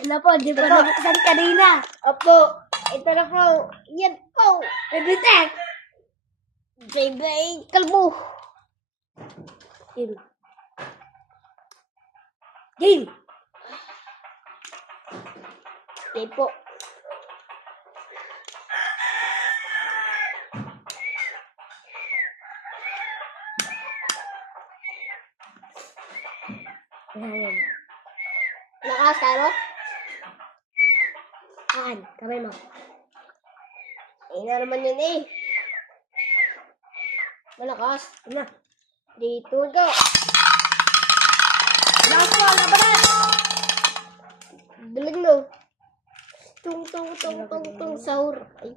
Yan na po, di ba nabuksan kanina? Opo, ito na po. Yan po. Detect! Bye-bye, kalbo. Game. Game! Yan po. Ayan. Lakas, taro? Kaan, kamay mo. Eh na naman yun eh. Malakas. Ano? Dito go. Malakas po, labanan! Dalag no. Tung sahur. Ay.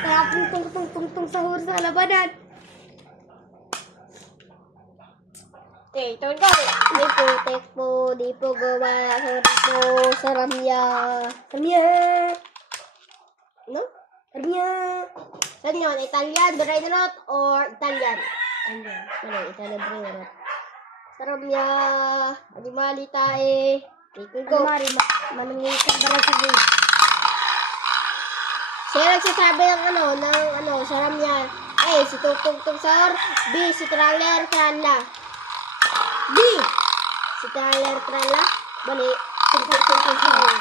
Kaya tung sahur sa labanan. Okay, turn go. Tek po, di po gawa. Sorry po, saramya. Samya! No? Samya! Saan yun? Italian, Brainrot, or Italian? Ayan. Ano, Italian, Brainrot. Saramya. Animali tae. Dito go. Mari, manungin ka ba sa game? Siya nagsasabi ng saramya. A, si Tung Sahur. B, si Traller Tralla. D, si Traller Tralla. Bali, Tung Sahur.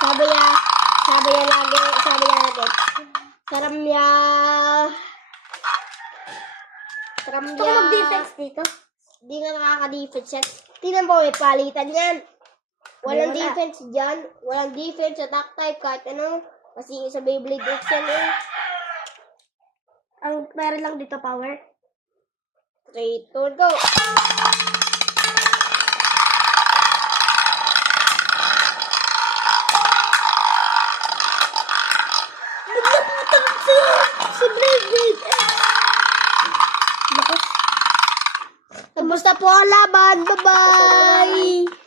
Sabi niya lagi. Saramya. Gusto ko mag-defense dito. Di nga nakaka-defense yan. Tingnan po, may palitan yan. Walang Wala. defense dyan. Walang defense, attack type, kahit ano. Kasi sa Beyblade X yan eh. Ang meron lang dito power. 3, 2, go! Si Beyblade X! Tapos na po ang laban. Bye-bye!